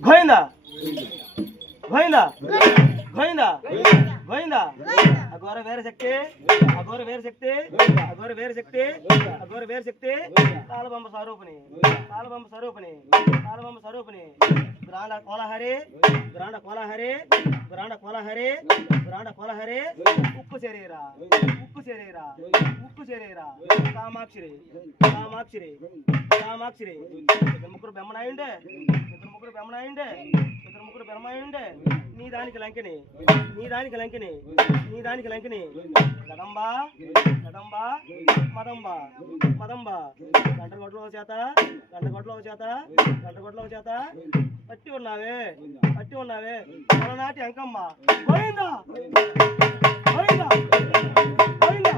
గోవిందా గోవిందా గోవిందా గోవిందా అఘోర వేర శక్తి అఘోర వేర శక్తి అఘోర వేర శక్తి అఘోర వేర శక్తి తాళబొమ్మ స్వరూపిణి తాళబొమ్మ స్వరూపిణి తాళబొమ్మ స్వరూపిణి గ్రాండ కోలహరి గ్రాండ కోలహరి గ్రాండ కోలహరి గ్రాండ కోలహరి ఉప్పు శరీర ఉప్పు శరీర ఉప్పు శరీర కామాక్షిరి కామాక్షిరి కామాక్షిరి ఇద్దరు ముగ్గురు బెమ్మనాయుండే ఇద్దరు ముగ్గురు బెమ్మనాయుండే ఇద్దరు ముగ్గురు బెమ్మనాయుండే నీ దానికి లంకిని నీ దానికి లంకిని నీ దానికి లంకిని కదంబ కదంబ మదంబ మదంబ గంటగొడ్ల చేత గంటగొడ్ల చేత గంటగొడ్ల చేత పట్టి ఉన్నావే తలనాటి అంకమ్మ గోవిందా గోవిందా గోవిందా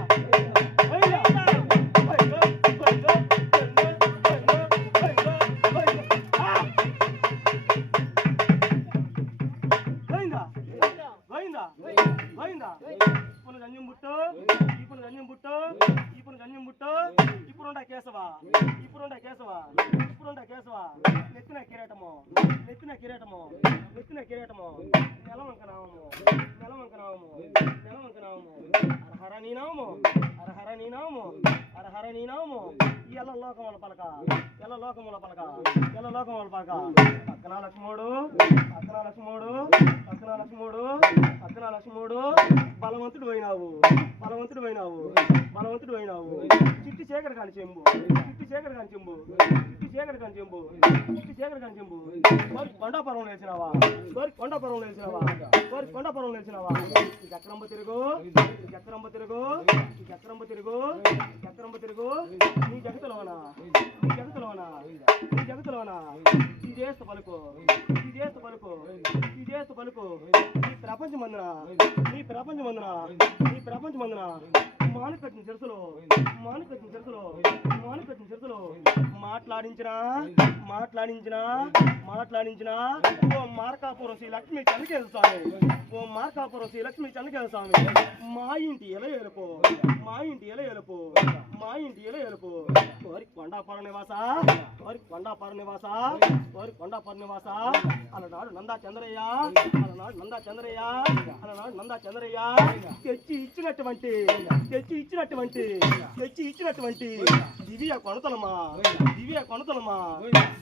నెత్తిన కిరీటము నెత్తిన కిరీటము నెత్తిన కిరీటము నెలవంకనామము నెలవంకనామము నెలవంకనామము అరహర నీ నామము అరహర నీ నామము అరహర నీ నామము ఎల్ల లోకముల పలక ఎల్ల లోకముల పలక ఎల్ల లోకముల పలక పక్కన లక్ష్మణుడు పక్కన లక్ష్మణుడు పక్కన లక్ష్మణుడు పక్కన లక్ష్మణుడు బలవంతుడు అయినావు బలవంతుడు అయినావు బలవంతుడు అయినావు చిట్టి చీకటి కాని చెంబు చిట్టి చీకటి కాని చెంబు చిట్టి చీకటి కాని చెంబు చిట్టి చీకటి కాని చెంబు వారి కొండాపురం వేసినావా వారి కొండాపురం వేసినావా వారి కొండాపురం వేసినావా ఈ చక్రంబ తిరుగు ఈ చక్రంబ తిరుగు ఈ చక్రంబ తిరుగు చక్రంబ తిరుగు నీ జగతులోనా నీ జగతులోనా నీ జగతులోనా ఈ చేస్తూ పలుకు ఈ చేస్తూ పలుకు ఈ చేస్తూ పలుకు ఈ ప్రపంచమందున నీ ప్రపంచమందున నీ ప్రపంచమందున మానుకట్టిన చెరుసులో మానుకట్టిన చెరుసులో మానుకట్టిన చెరుసులో మాట్లాడించినా మాట్లాడించినా మాట్లాడించినా ఓ మార్కాపురం శ్రీ లక్ష్మీ చంద్రకేశ్వర స్వామి ఓ మార్కాపురం శ్రీ లక్ష్మీ చంద్రకేశ్వర స్వామి మా ఇంటి ఎలా ఎలుపు మా ఇంటి ఎలా ఎలుపు మా ఇంటి ఎలా ఎలుపు వారి కొండాపుర నివాస వారి కొండాపుర నివాస వారి కొండాపుర నివాస అలనాడు నందా చంద్రయ్య అలనాడు నందా చంద్రయ్య అలనాడు నందా చంద్రయ్య తెచ్చి ఇచ్చినటువంటి దివ్య కొనతలమా దివ్య కొనతలమా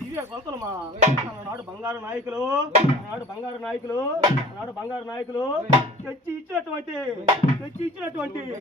దివ్య కొనతలమా అలనాడు బంగారు నాయకులు అలనాడు బంగారు నాయకులు అలనాడు బంగారు నాయకులు తెచ్చి ఇచ్చినటువంటి